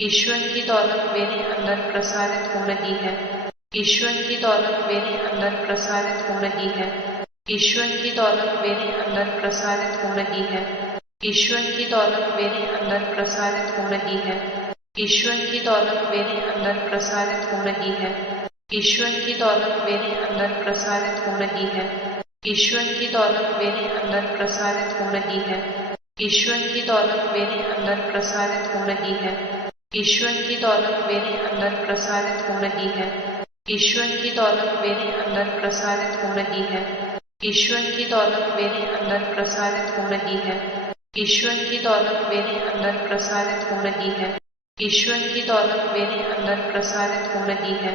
ईश्वर की दौलत मेरे अंदर प्रसारित हो रही है। ईश्वर की दौलत मेरे अंदर प्रसारित हो रही है। ईश्वर की दौलत मेरे अंदर प्रसारित हो रही है। ईश्वर की दौलत मेरे अंदर प्रसारित हो रही है। ईश्वर की दौलत मेरे अंदर प्रसारित हो रही है। ईश्वर की दौलत मेरे अंदर प्रसारित हो रही है। ईश्वर की दौलत मेरे अंदर प्रसारित हो रही है। ईश्वर की दौलत मेरे अंदर प्रसारित हो रही है। ईश्वर की दौलत मेरे अंदर प्रसारित हो रही है। ईश्वर की दौलत मेरे अंदर प्रसारित हो रही है। ईश्वर की दौलत मेरे अंदर प्रसारित हो रही है। ईश्वर की दौलत मेरे अंदर प्रसारित हो रही है। ईश्वर की दौलत मेरे अंदर प्रसारित हो रही है।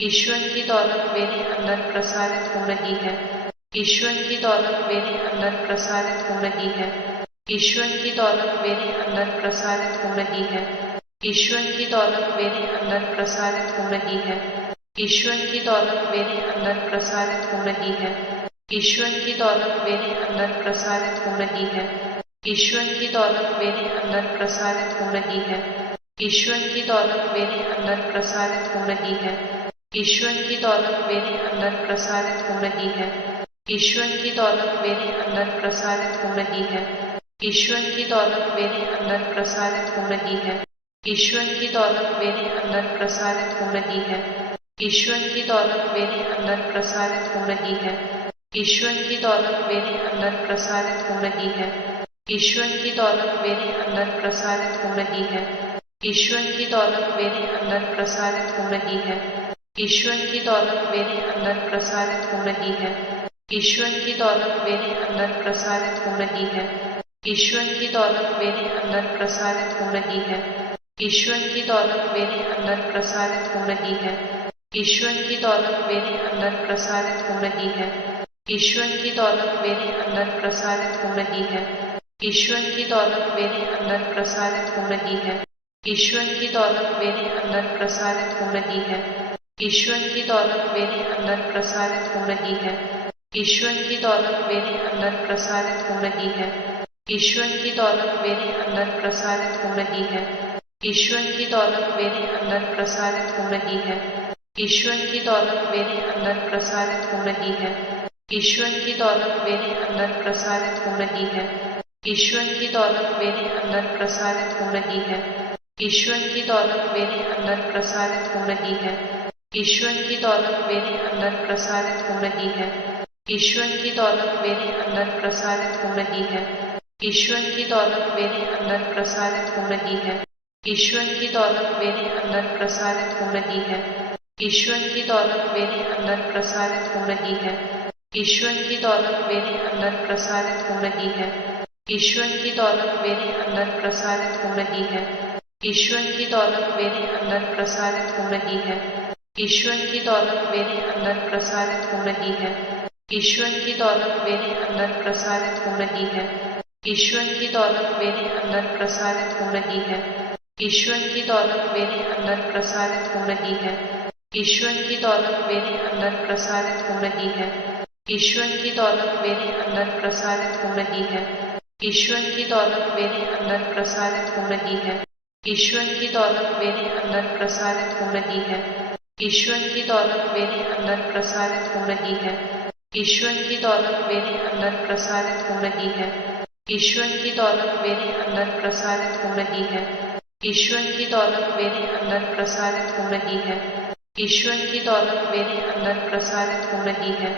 ईश्वर की दौलत मेरे अंदर प्रसारित हो रही है। ईश्वर की दौलत मेरे अंदर प्रसारित हो रही है। ईश्वर की दौलत मेरे अंदर प्रसारित हो रही है। ईश्वर की दौलत मेरे अंदर प्रसारित हो रही है। ईश्वर की दौलत मेरे अंदर प्रसारित हो रही है। ईश्वर की दौलत मेरे अंदर प्रसारित हो रही है। ईश्वर की दौलत मेरे अंदर प्रसारित हो रही है। ईश्वर की दौलत मेरे अंदर प्रसारित हो रही है। ईश्वर की दौलत मेरे अंदर प्रसारित हो रही है। ईश्वर की दौलत मेरे अंदर प्रसारित हो रही है। ईश्वर की दौलत मेरे अंदर प्रसारित हो रही है। ईश्वर की दौलत मेरे अंदर प्रसारित हो रही है। ईश्वर की दौलत मेरे अंदर प्रसारित हो रही है। ईश्वर की दौलत मेरे अंदर प्रसारित हो रही है। ईश्वर की दौलत मेरे अंदर प्रसारित हो रही है। ईश्वर की दौलत मेरे अंदर प्रसारित हो रही है। ईश्वर की दौलत मेरे अंदर प्रसारित हो रही है। ईश्वर की दौलत मेरे अंदर प्रसारित हो रही है। ईश्वर की दौलत मेरे अंदर प्रसारित हो रही है। ईश्वर की दौलत मेरे अंदर प्रसारित हो रही है। ईश्वर की दौलत मेरे अंदर प्रसारित हो रही है। ईश्वर की दौलत मेरे अंदर प्रसारित हो रही है। ईश्वर की दौलत मेरे अंदर प्रसारित हो रही है। ईश्वर की दौलत मेरे अंदर प्रसारित हो रही है। ईश्वर की दौलत मेरे अंदर प्रसारित हो रही है। ईश्वर की दौलत मेरे अंदर प्रसारित हो रही है। ईश्वर की दौलत मेरे अंदर प्रसारित हो रही है। ईश्वर की दौलत मेरे अंदर प्रसारित हो रही है। ईश्वर की दौलत मेरे अंदर प्रसारित हो रही है। ईश्वर की दौलत मेरे अंदर प्रसारित हो रही है। ईश्वर की दौलत मेरे अंदर प्रसारित हो रही है। ईश्वर की दौलत मेरे अंदर प्रसारित हो रही है। ईश्वर की दौलत मेरे अंदर प्रसारित हो रही है। ईश्वर की दौलत मेरे अंदर प्रसारित हो रही है। ईश्वर की दौलत मेरे अंदर प्रसारित हो रही है। ईश्वर की दौलत मेरे अंदर प्रसारित हो रही है। ईश्वर की दौलत मेरे अंदर प्रसारित हो रही है। ईश्वर की दौलत मेरे अंदर प्रसारित हो रही है। ईश्वर की दौलत मेरे अंदर प्रसारित हो रही है। ईश्वर की दौलत मेरे अंदर प्रसारित हो रही है। ईश्वर की दौलत मेरे अंदर प्रसारित हो रही है। ईश्वर की दौलत मेरे अंदर प्रसारित हो रही है। ईश्वर की दौलत मेरे अंदर प्रसारित हो रही है। ईश्वर की दौलत मेरे अंदर प्रसारित हो रही है। ईश्वर की दौलत मेरे अंदर प्रसारित हो रही है। ईश्वर की दौलत मेरे अंदर प्रसारित हो रही है। ईश्वर की दौलत मेरे अंदर प्रसारित हो रही है। ईश्वर की दौलत मेरे अंदर प्रसारित हो रही है। ईश्वर की दौलत मेरे अंदर प्रसारित हो रही है। ईश्वर की दौलत मेरे अंदर प्रसारित हो रही है। ईश्वर की दौलत मेरे अंदर प्रसारित हो रही है। ईश्वर की दौलत मेरे अंदर प्रसारित हो रही है। ईश्वर की दौलत मेरे अंदर प्रसारित हो रही है।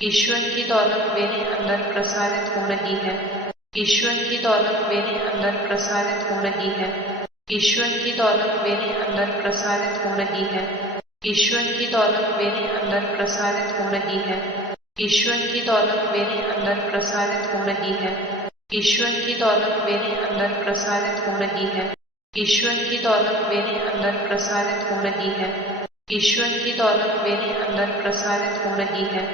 ईश्वर की दौलत मेरे अंदर प्रसारित हो रही है। ईश्वर की दौलत मेरे अंदर प्रसारित हो रही है। ईश्वर की दौलत मेरे अंदर प्रसारित हो रही है। ईश्वर की दौलत मेरे अंदर प्रसारित हो रही है। ईश्वर की दौलत मेरे अंदर प्रसारित हो रही है। ईश्वर की दौलत मेरे अंदर प्रसारित हो रही है। ईश्वर की दौलत मेरे अंदर प्रसारित हो रही है। ईश्वर की दौलत मेरे अंदर प्रसारित हो रही है।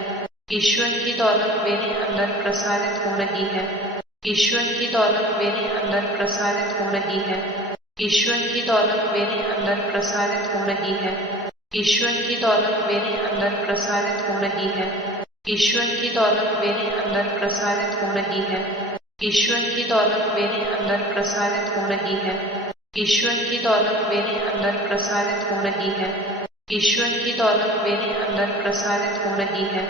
ईश्वर की दौलत मेरे अंदर प्रसारित हो रही है। ईश्वर की दौलत मेरे अंदर प्रसारित हो रही है। ईश्वर की दौलत मेरे अंदर प्रसारित हो रही है। ईश्वर की दौलत मेरे अंदर प्रसारित हो रही है। ईश्वर की दौलत मेरे अंदर प्रसारित हो रही है। ईश्वर की दौलत मेरे अंदर प्रसारित हो रही है। ईश्वर की दौलत मेरे अंदर प्रसारित हो रही है। ईश्वर की दौलत मेरे अंदर प्रसारित हो रही है।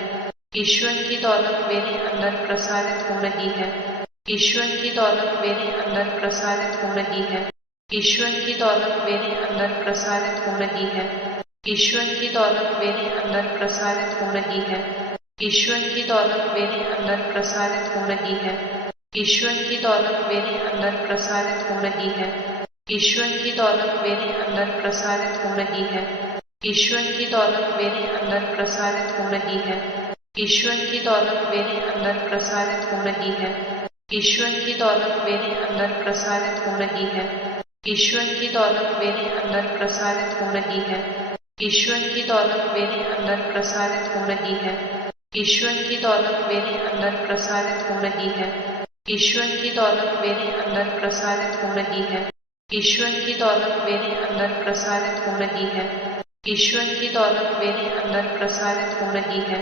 ईश्वर की दौलत मेरे अंदर प्रसारित हो रही है। ईश्वर की दौलत मेरे अंदर प्रसारित हो रही है। ईश्वर की दौलत मेरे अंदर प्रसारित हो रही है। ईश्वर की दौलत मेरे अंदर प्रसारित हो रही है। ईश्वर की दौलत मेरे अंदर प्रसारित हो रही है। ईश्वर की दौलत मेरे अंदर प्रसारित हो रही है। ईश्वर की दौलत मेरे अंदर प्रसारित हो रही है। ईश्वर की दौलत मेरे अंदर प्रसारित हो रही है। ईश्वर की दौलत मेरे अंदर प्रसारित हो रही है। ईश्वर की दौलत मेरे अंदर प्रसारित हो रही है। ईश्वर की दौलत मेरे अंदर प्रसारित हो रही है। ईश्वर की दौलत मेरे अंदर प्रसारित हो रही है। ईश्वर की दौलत मेरे अंदर प्रसारित हो रही है। ईश्वर की दौलत मेरे अंदर प्रसारित हो रही है। ईश्वर की दौलत मेरे अंदर प्रसारित हो रही है। ईश्वर की दौलत मेरे अंदर प्रसारित हो रही है।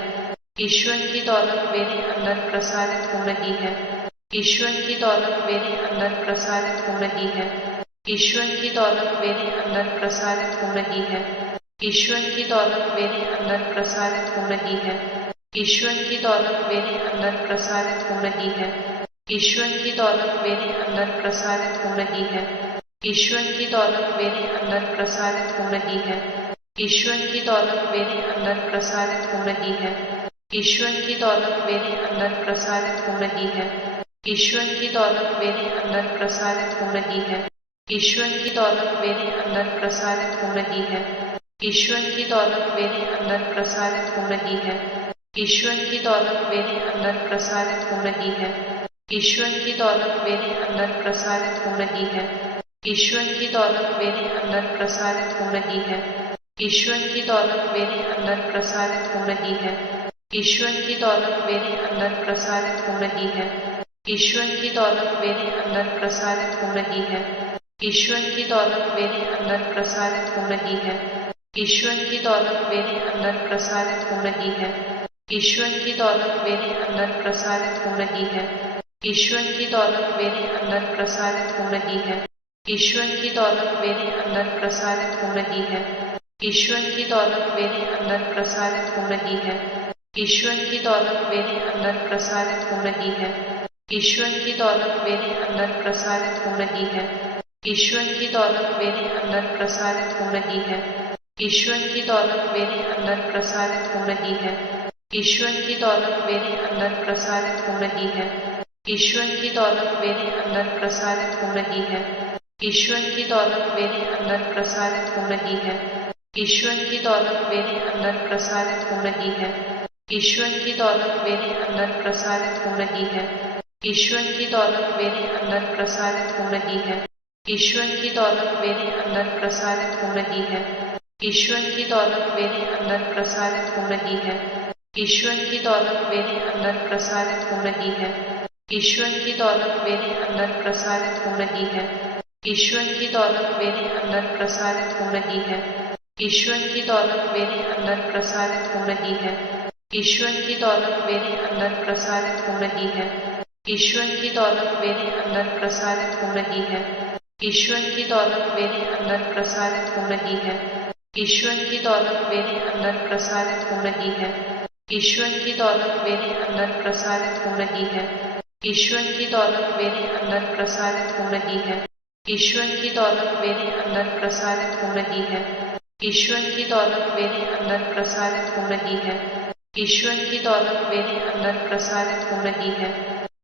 ईश्वर की दौलत मेरे अंदर प्रसारित हो रही है। ईश्वर की दौलत मेरे अंदर प्रसारित हो रही है। ईश्वर की दौलत मेरे अंदर प्रसारित हो रही है। ईश्वर की दौलत मेरे अंदर प्रसारित हो रही है। ईश्वर की दौलत मेरे अंदर प्रसारित हो रही है। ईश्वर की दौलत मेरे अंदर प्रसारित हो रही है। ईश्वर की दौलत मेरे अंदर प्रसारित हो रही है। ईश्वर की दौलत मेरे अंदर प्रसारित हो रही है। ईश्वर की दौलत मेरे अंदर प्रसारित हो रही है। ईश्वर की दौलत मेरे अंदर प्रसारित हो रही है। ईश्वर की दौलत मेरे अंदर प्रसारित हो रही है। ईश्वर की दौलत मेरे अंदर प्रसारित हो रही है। ईश्वर की दौलत मेरे अंदर प्रसारित हो रही है। ईश्वर की दौलत मेरे अंदर प्रसारित हो रही है। ईश्वर की दौलत मेरे अंदर प्रसारित हो रही है। ईश्वर की दौलत मेरे अंदर प्रसारित हो रही है। ईश्वर की दौलत मेरे अंदर प्रसारित हो रही है। ईश्वर की दौलत मेरे अंदर प्रसारित हो रही है। ईश्वर की दौलत मेरे अंदर प्रसारित हो रही है। ईश्वर की दौलत मेरे अंदर प्रसारित हो रही है। ईश्वर की दौलत मेरे अंदर प्रसारित हो रही है। ईश्वर की दौलत मेरे अंदर प्रसारित हो रही है। ईश्वर की दौलत मेरे अंदर प्रसारित हो रही है। ईश्वर की दौलत मेरे अंदर प्रसारित हो रही है। ईश्वर की दौलत मेरे अंदर प्रसारित हो रही है। ईश्वर की दौलत मेरे अंदर प्रसारित हो रही है। ईश्वर की दौलत मेरे अंदर प्रसारित हो रही है। ईश्वर की दौलत मेरे अंदर प्रसारित हो रही है। ईश्वर की दौलत मेरे अंदर प्रसारित हो रही है। ईश्वर की दौलत मेरे अंदर प्रसारित हो रही है। ईश्वर की दौलत मेरे अंदर प्रसारित हो रही है। ईश्वर की दौलत मेरे अंदर प्रसारित हो रही है। ईश्वर की दौलत मेरे अंदर प्रसारित हो रही है। ईश्वर की दौलत मेरे अंदर प्रसारित हो रही है। ईश्वर की दौलत मेरे अंदर प्रसारित हो रही है। ईश्वर की दौलत मेरे अंदर प्रसारित हो रही है। ईश्वर की दौलत मेरे अंदर प्रसारित हो रही है। ईश्वर की दौलत मेरे अंदर प्रसारित हो रही है। ईश्वर की दौलत मेरे अंदर प्रसारित हो रही है। ईश्वर की दौलत मेरे अंदर प्रसारित हो रही है। ईश्वर की दौलत मेरे अंदर प्रसारित हो रही है। ईश्वर की दौलत मेरे अंदर प्रसारित हो रही है। ईश्वर की दौलत मेरे अंदर प्रसारित हो रही है। ईश्वर की दौलत मेरे अंदर प्रसारित हो रही है। ईश्वर की दौलत मेरे अंदर प्रसारित हो रही है। ईश्वर की दौलत मेरे अंदर प्रसारित हो रही है। ईश्वर की दौलत मेरे अंदर प्रसारित हो रही है। ईश्वर की दौलत मेरे अंदर प्रसारित हो रही है। ईश्वर की दौलत मेरे अंदर प्रसारित हो रही है।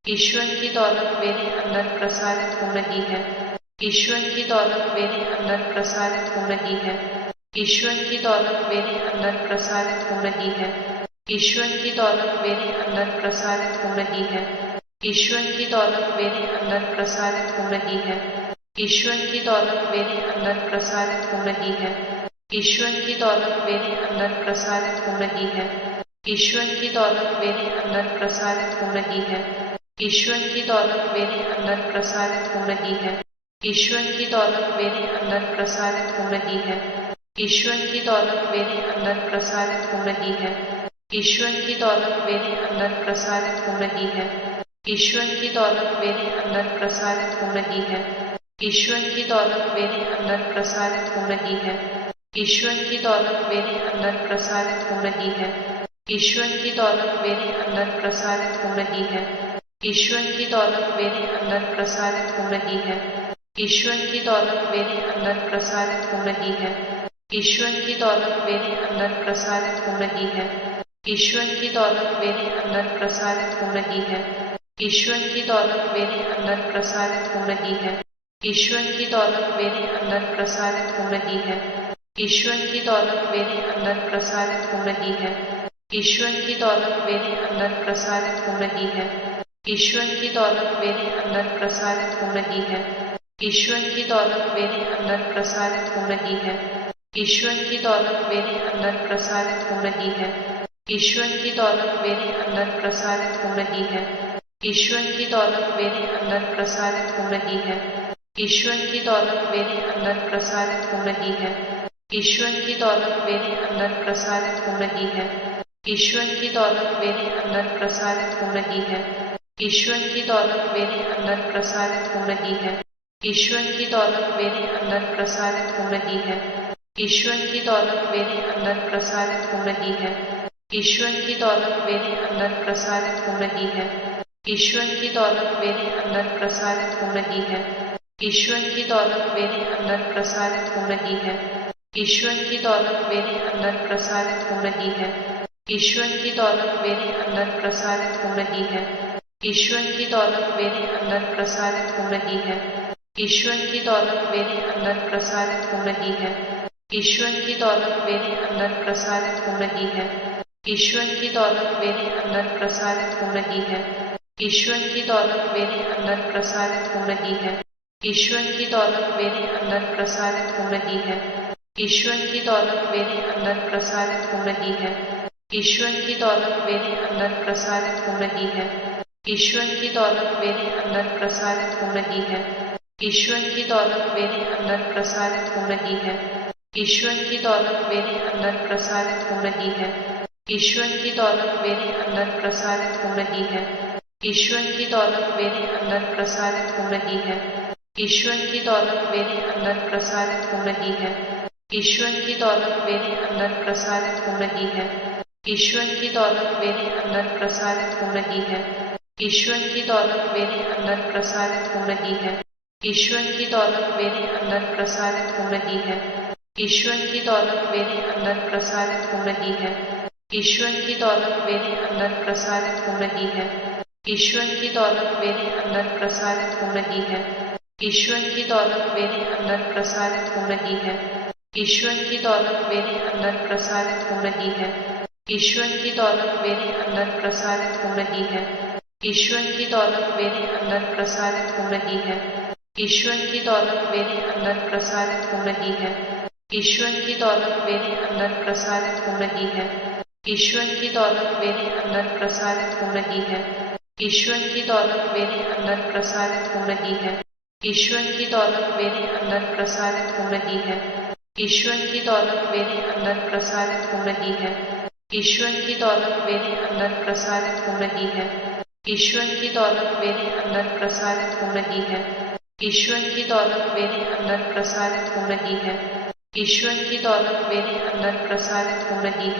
ईश्वर की दौलत मेरे अंदर प्रसारित हो रही है। ईश्वर की दौलत मेरे अंदर प्रसारित हो रही है। ईश्वर की दौलत मेरे अंदर प्रसारित हो रही है। ईश्वर की दौलत मेरे अंदर प्रसारित हो रही है। ईश्वर की दौलत मेरे अंदर प्रसारित हो रही है। ईश्वर की दौलत मेरे अंदर प्रसारित हो रही है। ईश्वर की दौलत मेरे अंदर प्रसारित हो रही है। ईश्वर की दौलत मेरे अंदर प्रसारित हो रही है। ईश्वर की दौलत मेरे अंदर प्रसारित हो रही है। ईश्वर की दौलत मेरे अंदर प्रसारित हो रही है। ईश्वर की दौलत मेरे अंदर प्रसारित हो रही है। ईश्वर की दौलत मेरे अंदर प्रसारित हो रही है। ईश्वर की दौलत मेरे अंदर प्रसारित हो रही है। ईश्वर की दौलत मेरे अंदर प्रसारित हो रही है। ईश्वर की दौलत मेरे अंदर प्रसारित हो रही है। ईश्वर की दौलत मेरे अंदर प्रसारित हो रही है। ईश्वर की दौलत मेरे अंदर प्रसारित हो रही है। ईश्वर की दौलत मेरे अंदर प्रसारित हो रही है। ईश्वर की दौलत मेरे अंदर प्रसारित हो रही है। ईश्वर की दौलत मेरे अंदर प्रसारित हो रही है। ईश्वर की दौलत मेरे अंदर प्रसारित हो रही है। ईश्वर की दौलत मेरे अंदर प्रसारित हो रही है। ईश्वर की दौलत मेरे अंदर प्रसारित हो रही है। ईश्वर की दौलत मेरे अंदर प्रसारित हो रही है। ईश्वर की दौलत मेरे अंदर प्रसारित हो रही है। ईश्वर की दौलत मेरे अंदर प्रसारित हो रही है। ईश्वर की दौलत मेरे अंदर प्रसारित हो रही है। ईश्वर की दौलत मेरे अंदर प्रसारित हो रही है। ईश्वर की दौलत मेरे अंदर प्रसारित हो रही है। ईश्वर की दौलत मेरे अंदर प्रसारित हो रही है। ईश्वर की दौलत मेरे अंदर प्रसारित हो रही है। ईश्वर की दौलत मेरे अंदर प्रसारित हो रही है। ईश्वर की दौलत मेरे अंदर प्रसारित हो रही है। ईश्वर की दौलत मेरे अंदर प्रसारित हो रही है। ईश्वर की दौलत मेरे अंदर प्रसारित हो रही है। ईश्वर की दौलत मेरे अंदर प्रसारित हो रही है। ईश्वर की दौलत मेरे अंदर प्रसारित हो रही है। ईश्वर की दौलत मेरे अंदर प्रसारित हो रही है। ईश्वर की दौलत मेरे अंदर प्रसारित हो रही है। ईश्वर की दौलत मेरे अंदर प्रसारित हो रही है। ईश्वर की दौलत मेरे अंदर प्रसारित हो रही है। ईश्वर की दौलत मेरे अंदर प्रसारित हो रही है। ईश्वर की दौलत मेरे अंदर प्रसारित हो रही है। ईश्वर की दौलत मेरे अंदर प्रसारित हो रही है। ईश्वर की दौलत मेरे अंदर प्रसारित हो रही है। ईश्वर की दौलत मेरे अंदर प्रसारित हो रही है। ईश्वर की दौलत मेरे अंदर प्रसारित हो रही है। ईश्वर की दौलत मेरे अंदर प्रसारित हो रही है। ईश्वर की दौलत मेरे अंदर प्रसारित हो रही है। ईश्वर की दौलत मेरे अंदर प्रसारित हो रही है। ईश्वर की दौलत मेरे अंदर प्रसारित हो रही है। ईश्वर की दौलत मेरे अंदर प्रसारित हो रही है। ईश्वर की दौलत मेरे अंदर प्रसारित हो रही है। ईश्वर की दौलत मेरे अंदर प्रसारित हो रही है। ईश्वर की दौलत मेरे अंदर प्रसारित हो रही है। ईश्वर की दौलत मेरे अंदर प्रसारित हो रही है। ईश्वर की दौलत मेरे अंदर प्रसारित हो रही है। ईश्वर की दौलत मेरे अंदर प्रसारित हो रही है। ईश्वर की दौलत मेरे अंदर प्रसारित हो रही है। ईश्वर की दौलत मेरे अंदर प्रसारित हो रही है। ईश्वर की दौलत मेरे अंदर प्रसारित हो रही है। ईश्वर की दौलत मेरे अंदर प्रसारित हो रही है। ईश्वर की दौलत मेरे अंदर प्रसारित हो रही है। ईश्वर की दौलत मेरे अंदर प्रसारित हो रही है। ईश्वर की दौलत मेरे अंदर प्रसारित हो रही है। ईश्वर की दौलत मेरे अंदर प्रसारित हो रही है। ईश्वर की दौलत मेरे अंदर प्रसारित हो रही है। ईश्वर की दौलत मेरे अंदर प्रसारित हो रही है। ईश्वर की दौलत मेरे अंदर प्रसारित हो रही है। ईश्वर की दौलत मेरे अंदर प्रसारित हो रही है। ईश्वर की दौलत मेरे अंदर प्रसारित हो रही है। ईश्वर की दौलत मेरे अंदर प्रसारित हो रही है। ईश्वर की दौलत मेरे अंदर प्रसारित हो रही है। ईश्वर की दौलत मेरे अंदर प्रसारित हो रही है। ईश्वर की दौलत मेरे अंदर प्रसारित हो रही है। ईश्वर की दौलत मेरे अंदर प्रसारित हो रही है।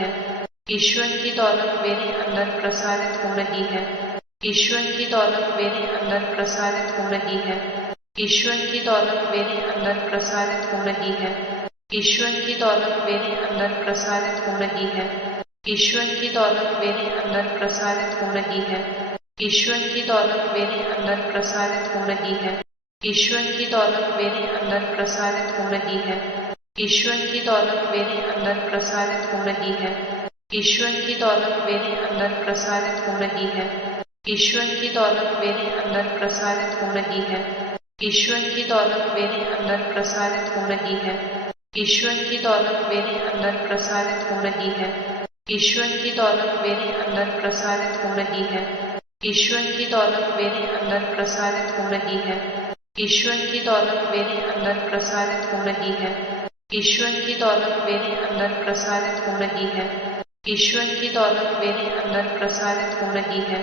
ईश्वर की दौलत मेरे अंदर प्रसारित हो रही है। ईश्वर की दौलत मेरे अंदर प्रसारित हो रही है। ईश्वर की दौलत मेरे अंदर प्रसारित हो रही है। ईश्वर की दौलत मेरे अंदर प्रसारित हो रही है। ईश्वर की दौलत मेरे अंदर प्रसारित हो रही है। ईश्वर की दौलत मेरे अंदर प्रसारित हो रही है। ईश्वर की दौलत मेरे अंदर प्रसारित हो रही है। ईश्वर की दौलत मेरे अंदर प्रसारित हो रही है। ईश्वर की दौलत मेरे अंदर प्रसारित हो रही है। ईश्वर की दौलत मेरे अंदर प्रसारित हो रही है। ईश्वर की दौलत मेरे अंदर प्रसारित हो रही है। ईश्वर की दौलत मेरे अंदर प्रसारित हो रही है। ईश्वर की दौलत मेरे अंदर प्रसारित हो रही है। ईश्वर की दौलत मेरे अंदर प्रसारित हो रही है। ईश्वर की दौलत मेरे अंदर प्रसारित हो रही है। ईश्वर की दौलत मेरे अंदर प्रसारित हो रही है।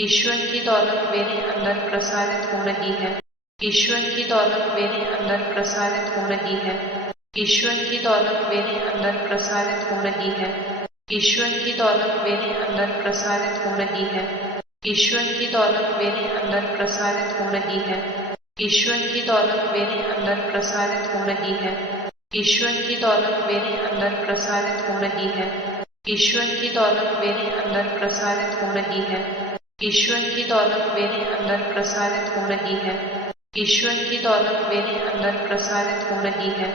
ईश्वर की दौलत मेरे अंदर प्रसारित हो रही है। ईश्वर की दौलत मेरे अंदर प्रसारित हो रही है। ईश्वर की दौलत मेरे अंदर प्रसारित हो रही है। ईश्वर की दौलत मेरे अंदर प्रसारित हो रही है। ईश्वर की दौलत मेरे अंदर प्रसारित हो रही है। ईश्वर की दौलत मेरे अंदर प्रसारित हो रही है। ईश्वर की दौलत मेरे अंदर प्रसारित हो रही है। ईश्वर की दौलत मेरे अंदर प्रसारित हो रही है। ईश्वर की दौलत मेरे अंदर प्रसारित हो रही है। ईश्वर की दौलत मेरे अंदर प्रसारित हो रही है।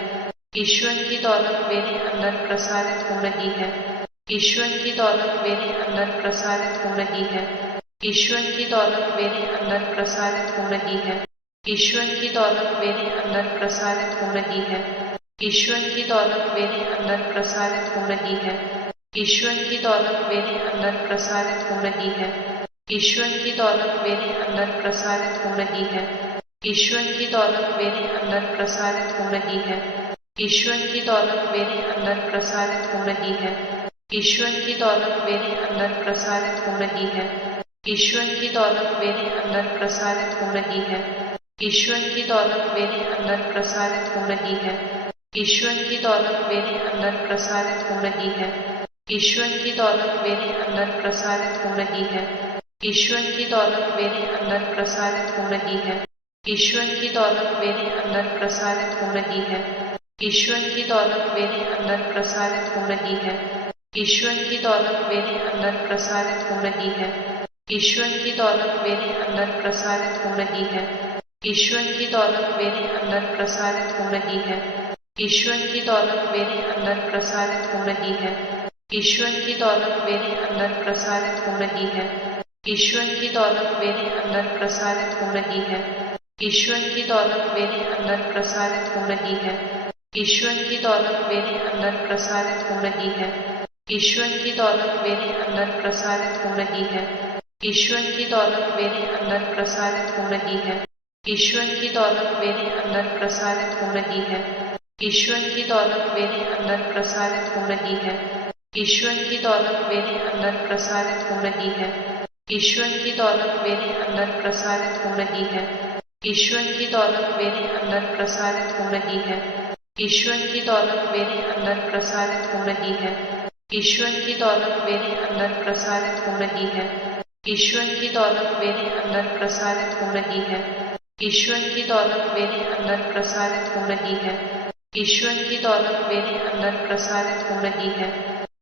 ईश्वर की दौलत मेरे अंदर प्रसारित हो रही है। ईश्वर की दौलत मेरे अंदर प्रसारित हो रही है। ईश्वर की दौलत मेरे अंदर प्रसारित हो रही है। ईश्वर की दौलत मेरे अंदर प्रसारित हो रही है। ईश्वर की दौलत मेरे अंदर प्रसारित हो रही है। ईश्वर की दौलत मेरे अंदर प्रसारित हो रही है। ईश्वर की दौलत मेरे अंदर प्रसारित हो रही है। ईश्वर की दौलत मेरे अंदर प्रसारित हो रही है। ईश्वर की दौलत मेरे अंदर प्रसारित हो रही है। ईश्वर की दौलत मेरे अंदर प्रसारित हो रही है। ईश्वर की दौलत मेरे अंदर प्रसारित हो रही है। ईश्वर की दौलत मेरे अंदर प्रसारित हो रही है। ईश्वर की दौलत मेरे अंदर प्रसारित हो रही है। ईश्वर की दौलत मेरे अंदर प्रसारित हो रही है। ईश्वर की दौलत मेरे अंदर प्रसारित हो रही है। ईश्वर की दौलत मेरे अंदर प्रसारित हो रही है। ईश्वर की दौलत मेरे अंदर प्रसारित हो रही है। ईश्वर की दौलत मेरे अंदर प्रसारित हो रही है। ईश्वर की दौलत मेरे अंदर प्रसारित हो रही है। ईश्वर की दौलत मेरे अंदर प्रसारित हो रही है। ईश्वर की दौलत मेरे अंदर प्रसारित हो रही है। ईश्वर की दौलत मेरे अंदर प्रसारित हो रही है। ईश्वर की दौलत मेरे अंदर प्रसारित हो रही है। ईश्वर की दौलत मेरे अंदर प्रसारित हो रही है। ईश्वर की दौलत मेरे अंदर प्रसारित हो रही है। ईश्वर की दौलत मेरे अंदर प्रसारित हो रही है। ईश्वर की दौलत मेरे अंदर प्रसारित हो रही है। ईश्वर की दौलत मेरे अंदर प्रसारित हो रही है। ईश्वर की दौलत मेरे अंदर प्रसारित हो रही है। ईश्वर की दौलत मेरे अंदर प्रसारित हो रही है। ईश्वर की दौलत मेरे अंदर प्रसारित हो रही है। ईश्वर की दौलत मेरे अंदर प्रसारित हो रही है। ईश्वर की दौलत मेरे अंदर प्रसारित हो रही है। ईश्वर की दौलत मेरे अंदर प्रसारित हो रही है। ईश्वर की दौलत मेरे अंदर प्रसारित हो रही है। ईश्वर की दौलत मेरे अंदर प्रसारित हो रही है। ईश्वर की दौलत मेरे अंदर प्रसारित हो रही है। ईश्वर की दौलत मेरे अंदर प्रसारित हो रही है।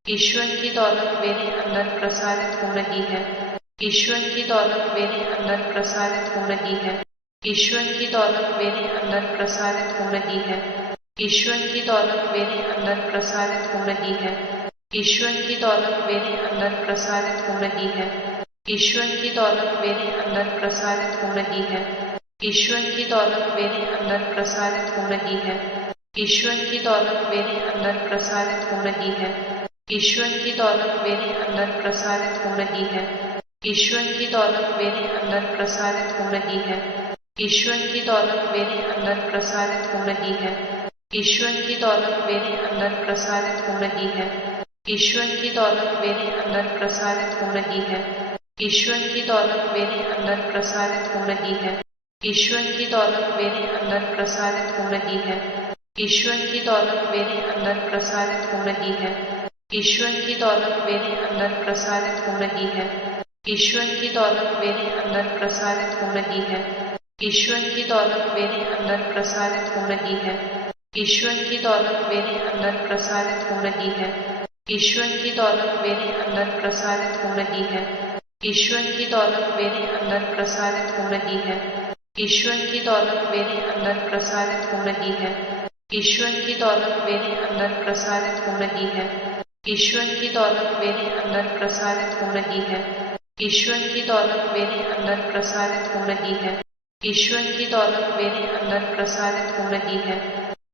ईश्वर की दौलत मेरे अंदर प्रसारित हो रही है। ईश्वर की दौलत मेरे अंदर प्रसारित हो रही है। ईश्वर की दौलत मेरे अंदर प्रसारित हो रही है। ईश्वर की दौलत मेरे अंदर प्रसारित हो रही है। ईश्वर की दौलत मेरे अंदर प्रसारित हो रही है। ईश्वर की दौलत मेरे अंदर प्रसारित हो रही है। ईश्वर की दौलत मेरे अंदर प्रसारित हो रही है। ईश्वर की दौलत मेरे अंदर प्रसारित हो रही है। ईश्वर की दौलत मेरे अंदर प्रसारित हो रही है। ईश्वर की दौलत मेरे अंदर प्रसारित हो रही है। ईश्वर की दौलत मेरे अंदर प्रसारित हो रही है। ईश्वर की दौलत मेरे अंदर प्रसारित हो रही है। ईश्वर की दौलत मेरे अंदर प्रसारित हो रही है। ईश्वर की दौलत मेरे अंदर प्रसारित हो रही है। ईश्वर की दौलत मेरे अंदर प्रसारित हो रही है। ईश्वर की दौलत मेरे अंदर प्रसारित हो रही है। ईश्वर की दौलत मेरे अंदर प्रसारित हो रही है। ईश्वर की दौलत मेरे अंदर प्रसारित हो रही है। ईश्वर की दौलत मेरे अंदर प्रसारित हो रही है। ईश्वर की दौलत मेरे अंदर प्रसारित हो रही है। ईश्वर की दौलत मेरे अंदर प्रसारित हो रही है। ईश्वर की दौलत मेरे अंदर प्रसारित हो रही है। ईश्वर की दौलत मेरे अंदर प्रसारित हो रही है। ईश्वर की दौलत मेरे अंदर प्रसारित हो रही है। ईश्वर की दौलत मेरे अंदर प्रसारित हो रही है। ईश्वर की दौलत मेरे अंदर प्रसारित हो रही है।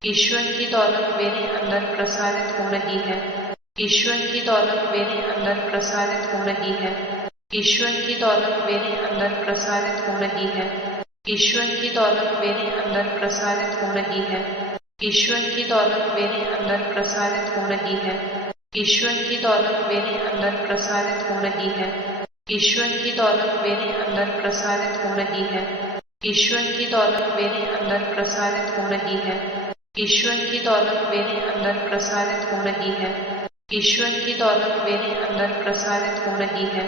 ईश्वर की दौलत मेरे अंदर प्रसारित हो रही है। ईश्वर की दौलत मेरे अंदर प्रसारित हो रही है। ईश्वर की दौलत मेरे अंदर प्रसारित हो रही है। ईश्वर की दौलत मेरे अंदर प्रसारित हो रही है। ईश्वर की दौलत मेरे अंदर प्रसारित हो रही है। ईश्वर की दौलत मेरे अंदर प्रसारित हो रही है। ईश्वर की दौलत मेरे अंदर प्रसारित हो रही है। ईश्वर की दौलत मेरे अंदर प्रसारित हो रही है। ईश्वर की दौलत मेरे अंदर प्रसारित हो रही है। ईश्वर की दौलत मेरे अंदर प्रसारित हो रही है।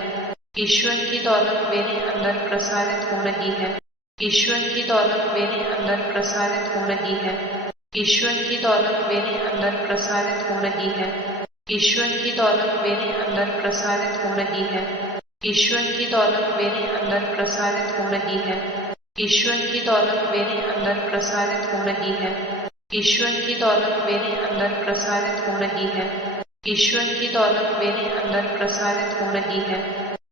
ईश्वर की दौलत मेरे अंदर प्रसारित हो रही है। ईश्वर की दौलत मेरे अंदर प्रसारित हो रही है। ईश्वर की दौलत मेरे अंदर प्रसारित हो रही है। ईश्वर की दौलत मेरे अंदर प्रसारित हो रही है। ईश्वर की दौलत मेरे अंदर प्रसारित हो रही है। ईश्वर की दौलत मेरे अंदर प्रसारित हो रही है। ईश्वर की दौलत मेरे अंदर प्रसारित हो रही है। ईश्वर की दौलत मेरे अंदर प्रसारित हो रही है।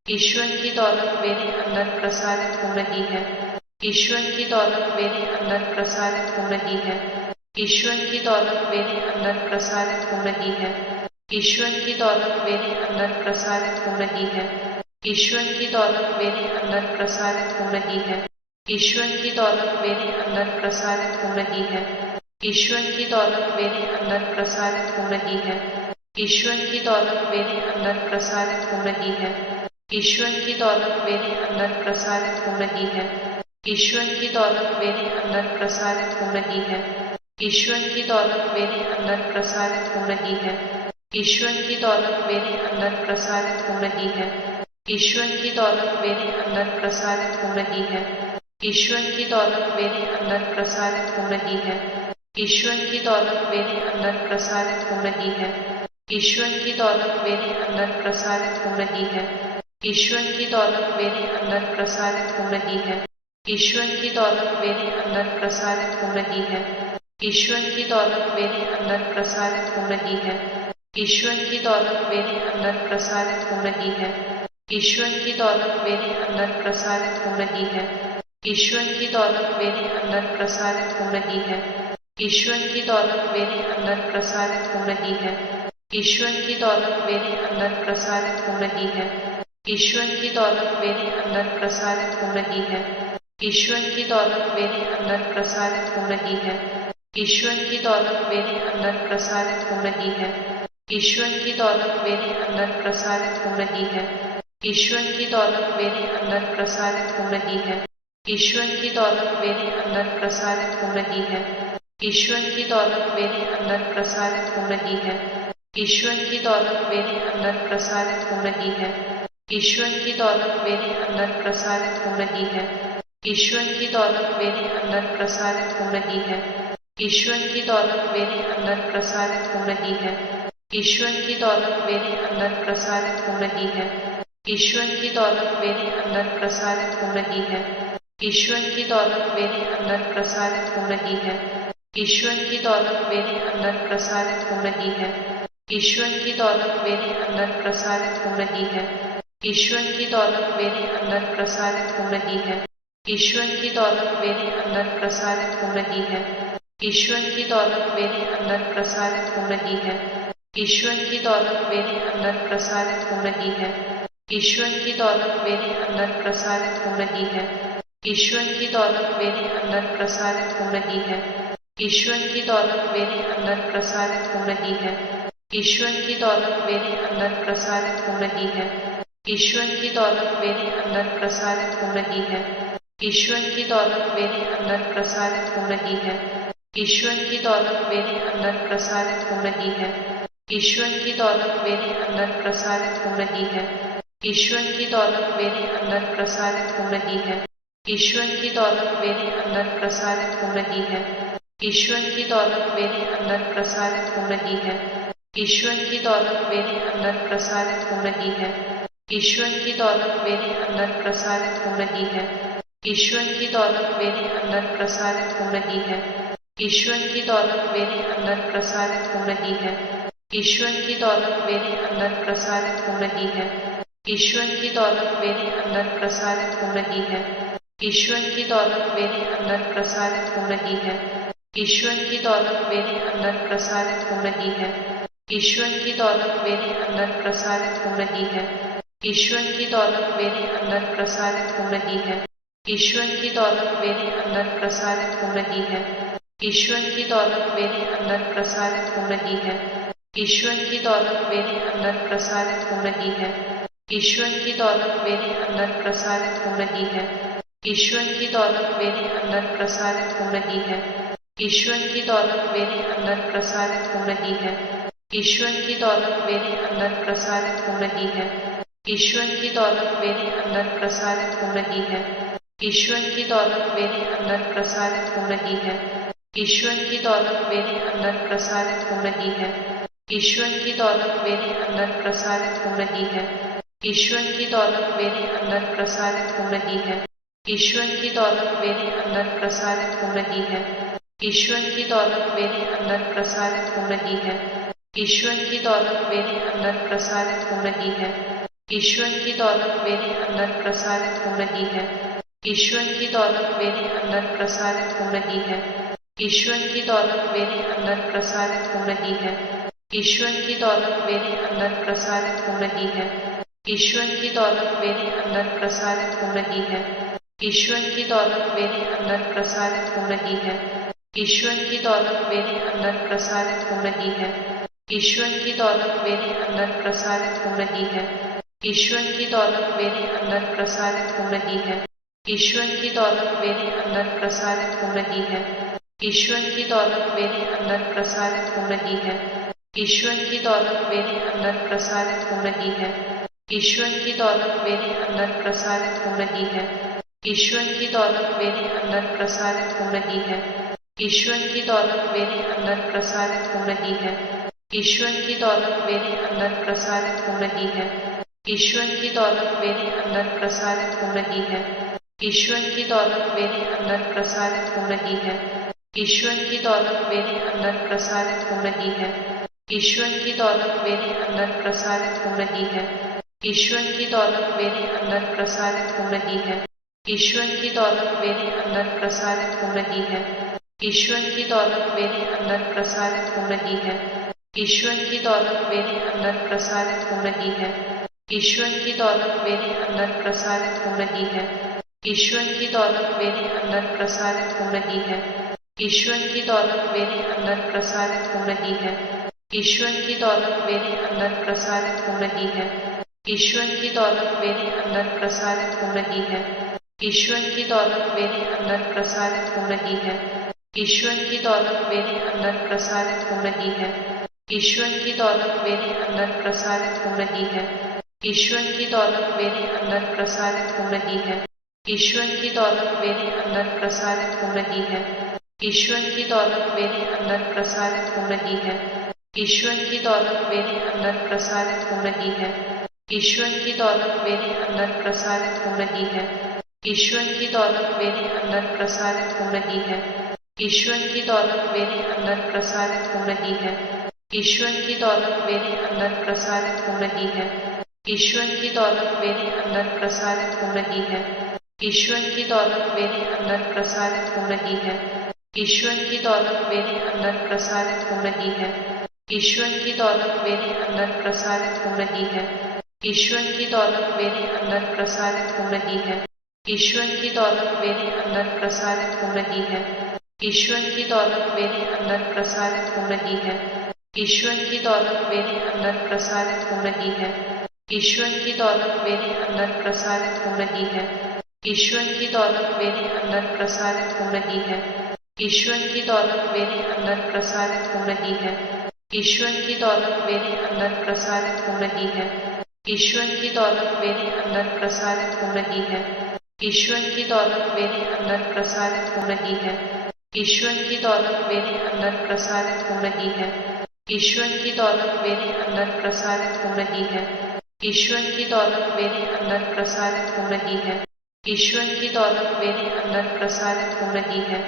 ईश्वर की दौलत मेरे अंदर प्रसारित हो रही है। ईश्वर की दौलत मेरे अंदर प्रसारित हो रही है। ईश्वर की दौलत मेरे अंदर प्रसारित हो रही है। ईश्वर की दौलत मेरे अंदर प्रसारित हो रही है। ईश्वर की दौलत मेरे अंदर प्रसारित हो रही है। ईश्वर की दौलत मेरे अंदर प्रसारित हो रही है। ईश्वर की दौलत मेरे अंदर प्रसारित हो रही है। ईश्वर की दौलत मेरे अंदर प्रसारित हो रही है। ईश्वर की दौलत मेरे अंदर प्रसारित हो रही है। ईश्वर की दौलत मेरे अंदर प्रसारित हो रही है। ईश्वर की दौलत मेरे अंदर प्रसारित हो रही है। ईश्वर की दौलत मेरे अंदर प्रसारित हो रही है। ईश्वर की दौलत मेरे अंदर प्रसारित हो रही है। ईश्वर की दौलत मेरे अंदर प्रसारित हो रही है। ईश्वर की दौलत मेरे अंदर प्रसारित हो रही है। ईश्वर की दौलत मेरे अंदर प्रसारित हो रही है। ईश्वर की दौलत मेरे अंदर प्रसारित हो रही है। ईश्वर की दौलत मेरे अंदर प्रसारित हो रही है। ईश्वर की दौलत मेरे अंदर प्रसारित हो रही है। ईश्वर की दौलत मेरे अंदर प्रसारित हो रही है। ईश्वर की दौलत मेरे अंदर प्रसारित हो रही है। ईश्वर की दौलत मेरे अंदर प्रसारित हो रही है। ईश्वर की दौलत मेरे अंदर प्रसारित हो रही है। ईश्वर की दौलत मेरे अंदर प्रसारित हो रही है। ईश्वर की दौलत मेरे अंदर प्रसारित हो रही है। ईश्वर की दौलत मेरे अंदर प्रसारित हो रही है। ईश्वर की दौलत मेरे अंदर प्रसारित हो रही है। ईश्वर की दौलत मेरे अंदर प्रसारित हो रही है। ईश्वर की दौलत मेरे अंदर प्रसारित हो रही है। ईश्वर की दौलत मेरे अंदर प्रसारित हो रही है। ईश्वर की दौलत मेरे अंदर प्रसारित हो रही है। ईश्वर की दौलत मेरे अंदर प्रसारित हो रही है। ईश्वर की दौलत मेरे अंदर प्रसारित हो रही है। ईश्वर की दौलत मेरे अंदर प्रसारित हो रही है। ईश्वर की दौलत मेरे अंदर प्रसारित हो रही है। ईश्वर की दौलत मेरे अंदर प्रसारित हो रही है। ईश्वर की दौलत मेरे अंदर प्रसारित हो रही है। ईश्वर की दौलत मेरे अंदर प्रसारित हो रही है। ईश्वर की दौलत मेरे अंदर प्रसारित हो रही है। ईश्वर की दौलत मेरे अंदर प्रसारित हो रही है। ईश्वर की दौलत मेरे अंदर प्रसारित हो रही है। ईश्वर की दौलत मेरे अंदर प्रसारित हो रही है। ईश्वर की दौलत मेरे अंदर प्रसारित हो रही है। ईश्वर की दौलत मेरे अंदर प्रसारित हो रही है। ईश्वर की दौलत मेरे अंदर प्रसारित हो रही है। ईश्वर की दौलत मेरे अंदर प्रसारित हो रही है। ईश्वर की दौलत मेरे अंदर प्रसारित हो रही है। ईश्वर की दौलत मेरे अंदर प्रसारित हो रही है। ईश्वर की दौलत मेरे अंदर प्रसारित हो रही है। ईश्वर की दौलत मेरे अंदर प्रसारित हो रही है। ईश्वर की दौलत मेरे अंदर प्रसारित हो रही है। ईश्वर की दौलत मेरे अंदर प्रसारित हो रही है। ईश्वर की दौलत मेरे अंदर प्रसारित हो रही है। ईश्वर की दौलत मेरे अंदर प्रसारित हो रही है। ईश्वर की दौलत मेरे अंदर प्रसारित हो रही है। ईश्वर की दौलत मेरे अंदर प्रसारित हो रही है। ईश्वर की दौलत मेरे अंदर प्रसारित हो रही है। ईश्वर की दौलत मेरे अंदर प्रसारित हो रही है। ईश्वर की दौलत मेरे अंदर प्रसारित हो रही है। ईश्वर की दौलत मेरे अंदर प्रसारित हो रही है। ईश्वर की दौलत मेरे अंदर प्रसारित हो रही है। ईश्वर की दौलत मेरे अंदर प्रसारित हो रही है। ईश्वर की दौलत मेरे अंदर प्रसारित हो रही है। ईश्वर की दौलत मेरे अंदर प्रसारित हो रही है। ईश्वर की दौलत मेरे अंदर प्रसारित हो रही है। ईश्वर की दौलत मेरे अंदर प्रसारित हो रही है। ईश्वर की दौलत मेरे अंदर प्रसारित हो रही है। ईश्वर की दौलत मेरे अंदर प्रसारित हो रही है। ईश्वर की दौलत मेरे अंदर प्रसारित हो रही है। ईश्वर की दौलत मेरे अंदर प्रसारित हो रही है। ईश्वर की दौलत मेरे अंदर प्रसारित हो रही है। ईश्वर की दौलत मेरे अंदर प्रसारित हो रही है। ईश्वर की दौलत मेरे अंदर प्रसारित हो रही है। ईश्वर की दौलत मेरे अंदर प्रसारित हो रही है। ईश्वर की दौलत मेरे अंदर प्रसारित हो रही है। ईश्वर की दौलत मेरे अंदर प्रसारित हो रही है। ईश्वर की दौलत मेरे अंदर प्रसारित हो रही है। ईश्वर की दौलत मेरे अंदर प्रसारित हो रही है। ईश्वर की दौलत मेरे अंदर प्रसारित हो रही है। ईश्वर की दौलत मेरे अंदर प्रसारित हो रही है। ईश्वर की दौलत मेरे अंदर प्रसारित हो रही है। ईश्वर की दौलत मेरे अंदर प्रसारित हो रही है। ईश्वर की दौलत मेरे अंदर प्रसारित हो रही है। ईश्वर की दौलत मेरे अंदर प्रसारित हो रही है। ईश्वर की दौलत मेरे अंदर प्रसारित हो रही है। ईश्वर की दौलत मेरे अंदर प्रसारित हो रही है। ईश्वर की दौलत मेरे अंदर प्रसारित हो रही है। ईश्वर की दौलत मेरे अंदर प्रसारित हो रही है। ईश्वर की दौलत मेरे अंदर प्रसारित हो रही है। ईश्वर की दौलत मेरे अंदर प्रसारित हो रही है। ईश्वर की दौलत मेरे अंदर प्रसारित हो रही है। ईश्वर की दौलत मेरे अंदर प्रसारित हो रही है। ईश्वर की दौलत मेरे अंदर प्रसारित हो रही है। ईश्वर की दौलत मेरे अंदर प्रसारित हो रही है। ईश्वर की दौलत मेरे अंदर प्रसारित हो रही है। ईश्वर की दौलत मेरे अंदर प्रसारित हो रही है। ईश्वर की दौलत मेरे अंदर प्रसारित हो रही है। ईश्वर की दौलत मेरे अंदर प्रसारित हो रही है। ईश्वर की दौलत मेरे अंदर प्रसारित हो रही है। ईश्वर की दौलत मेरे अंदर प्रसारित हो रही है। ईश्वर की दौलत मेरे अंदर प्रसारित हो रही है। ईश्वर की दौलत मेरे अंदर प्रसारित हो रही है। ईश्वर की दौलत मेरे अंदर प्रसारित हो रही है। ईश्वर की दौलत मेरे अंदर प्रसारित हो रही है। ईश्वर की दौलत मेरे अंदर प्रसारित हो रही है। ईश्वर की दौलत मेरे अंदर प्रसारित हो रही है। ईश्वर की दौलत मेरे अंदर प्रसारित हो रही है। ईश्वर की दौलत मेरे अंदर प्रसारित हो रही है। ईश्वर की दौलत मेरे अंदर प्रसारित हो रही है। ईश्वर की दौलत मेरे अंदर प्रसारित हो रही है। ईश्वर की दौलत मेरे अंदर प्रसारित हो रही है। ईश्वर की दौलत मेरे अंदर प्रसारित हो रही है। ईश्वर की दौलत मेरे अंदर प्रसारित हो रही है। ईश्वर की दौलत मेरे अंदर प्रसारित हो रही है। ईश्वर की दौलत मेरे अंदर प्रसारित हो रही है। ईश्वर की दौलत मेरे अंदर प्रसारित हो रही है। ईश्वर की दौलत मेरे अंदर प्रसारित हो रही है। ईश्वर की दौलत मेरे अंदर प्रसारित हो रही है। ईश्वर की दौलत मेरे अंदर प्रसारित हो रही है। ईश्वर की दौलत मेरे अंदर प्रसारित हो रही है। ईश्वर की दौलत मेरे अंदर प्रसारित हो रही है। ईश्वर की दौलत मेरे अंदर प्रसारित हो रही है। ईश्वर की दौलत मेरे अंदर प्रसारित हो रही है। ईश्वर की दौलत मेरे अंदर प्रसारित हो रही है। ईश्वर की दौलत मेरे अंदर प्रसारित हो रही है। ईश्वर की दौलत मेरे अंदर प्रसारित हो रही है। ईश्वर की दौलत मेरे अंदर प्रसारित हो रही है। ईश्वर की दौलत मेरे अंदर प्रसारित हो रही है। ईश्वर की दौलत मेरे अंदर प्रसारित हो रही है। ईश्वर की दौलत मेरे अंदर प्रसारित हो रही है। ईश्वर की दौलत मेरे अंदर प्रसारित हो रही है। ईश्वर की दौलत मेरे अंदर प्रसारित हो रही है। ईश्वर की दौलत मेरे अंदर प्रसारित हो रही है। ईश्वर की दौलत मेरे अंदर प्रसारित हो रही है। ईश्वर की दौलत मेरे अंदर प्रसारित हो रही है। ईश्वर की दौलत मेरे अंदर प्रसारित हो रही है। ईश्वर की दौलत मेरे अंदर प्रसारित हो रही है। ईश्वर की दौलत मेरे अंदर प्रसारित हो रही है।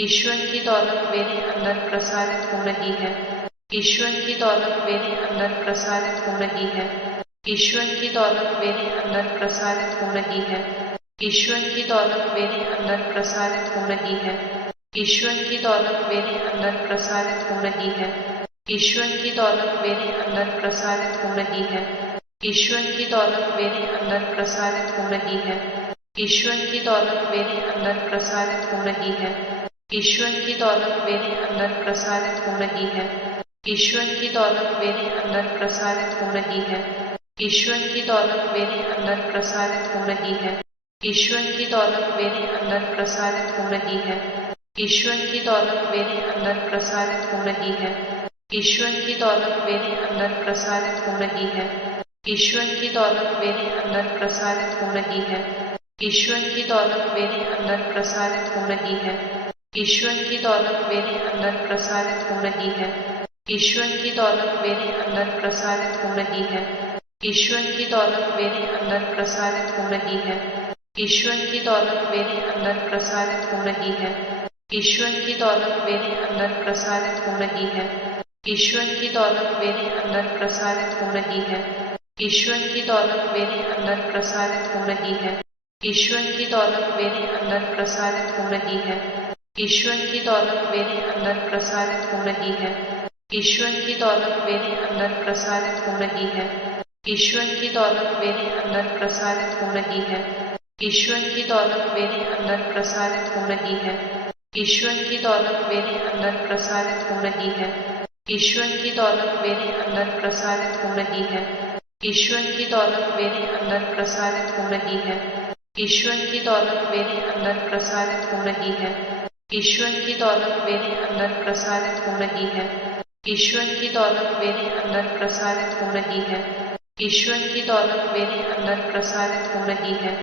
ईश्वर की दौलत मेरे अंदर प्रसारित हो रही है। ईश्वर की दौलत मेरे अंदर प्रसारित हो रही है। ईश्वर की दौलत मेरे अंदर प्रसारित हो रही है। ईश्वर की दौलत मेरे अंदर प्रसारित हो रही है। ईश्वर की दौलत मेरे अंदर प्रसारित हो रही है। ईश्वर की दौलत मेरे अंदर प्रसारित हो रही है। ईश्वर की दौलत मेरे अंदर प्रसारित हो रही है। ईश्वर की दौलत मेरे अंदर प्रसारित हो रही है। ईश्वर की दौलत मेरे अंदर प्रसारित हो रही है। ईश्वर की दौलत मेरे अंदर प्रसारित हो रही है। ईश्वर की दौलत मेरे अंदर प्रसारित हो रही है। ईश्वर की दौलत मेरे अंदर प्रसारित हो रही है। ईश्वर की दौलत मेरे अंदर प्रसारित हो रही है। ईश्वर की दौलत मेरे अंदर प्रसारित हो रही है। ईश्वर की दौलत मेरे अंदर प्रसारित हो रही है। ईश्वर की दौलत मेरे अंदर प्रसारित हो रही है। ईश्वर की दौलत मेरे अंदर प्रसारित हो रही है। ईश्वर की दौलत मेरे अंदर प्रसारित हो रही है। ईश्वर की दौलत मेरे अंदर प्रसारित हो रही है। ईश्वर की दौलत मेरे अंदर प्रसारित हो रही है। ईश्वर की दौलत मेरे अंदर प्रसारित हो रही है। ईश्वर की दौलत मेरे अंदर प्रसारित हो रही है। ईश्वर की दौलत मेरे अंदर प्रसारित हो रही है। ईश्वर की दौलत मेरे अंदर प्रसारित हो रही है। ईश्वर की दौलत मेरे अंदर प्रसारित हो रही है। ईश्वर की दौलत मेरे अंदर प्रसारित हो रही है। ईश्वर की दौलत मेरे अंदर प्रसारित हो रही है। ईश्वर की दौलत मेरे अंदर प्रसारित हो रही है। ईश्वर की दौलत मेरे अंदर प्रसारित हो रही है। ईश्वर की दौलत मेरे अंदर प्रसारित हो रही है। ईश्वर की दौलत मेरे अंदर प्रसारित हो रही है। ईश्वर की दौलत मेरे अंदर प्रसारित हो रही है। ईश्वर की दौलत मेरे अंदर प्रसारित हो रही है। ईश्वर की दौलत मेरे अंदर प्रसारित हो रही है। ईश्वर की दौलत मेरे अंदर प्रसारित हो रही है।